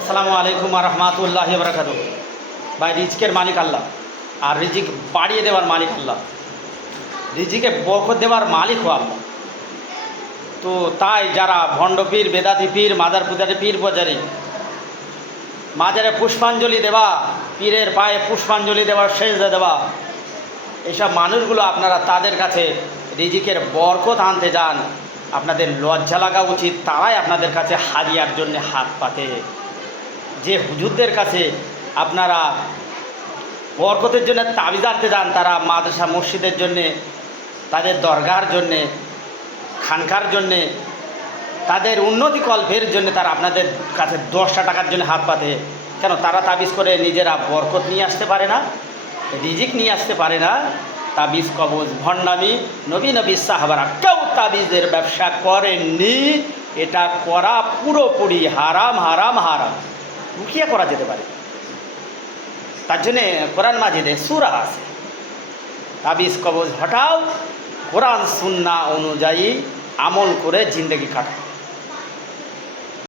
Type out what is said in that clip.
আসসালামু আলাইকুম আর রহমাতুল্লাহ বরকাত ভাই, রিজিকের মালিক আল্লাহ। আর রিজিক বাড়িয়ে দেওয়ার মালিক আল্লাহ। রিজিকে বরকত দেওয়ার মালিকও আল্লাহ। তো তাই যারা ভণ্ড পীর, বেদাতি পীর, মাদার পূজারি, পীর পূজারি, মাজারে পুষ্পাঞ্জলি দেওয়া, পীরের পায়ে পুষ্পাঞ্জলি দেওয়া, সেজদা দেওয়া এইসব মানুষগুলো আপনারা তাদের কাছে রিজিকের বরকত আনতে যান। আপনাদের লজ্জা লাগা উচিত, তারাই আপনাদের কাছে হারিয়ার জন্য হাত পাতে। যে হুজুরদের কাছে আপনারা বরকতের জন্য তাবিজ আনতে যান, তারা মাদ্রাসা মসজিদের জন্যে, তাদের দরগার জন্যে, খানকার জন্যে, তাদের উন্নতি কল্পের জন্য তারা আপনাদের কাছে দশটা টাকার জন্য হাত পাতে কেন? তারা তাবিজ করে নিজেরা বরকত নিয়ে আসতে পারে না, রিজিক নিয়ে আসতে পারে না। তাবিজ কবজ ভণ্ডামি, নবী নবী সাহাবারা কেউ তাবিজের ব্যবসা করেননি। এটা করা পুরোপুরি হারাম হারাম হারাম। মুখিয়া করা যেতে পারে। তার জন্যে কোরআন মাজিদে সুরা আছে। তাবিজ, কবজ, হটাও কোরআন, সুন্না অনুযায়ী আমল করে জিন্দগি কাটাও।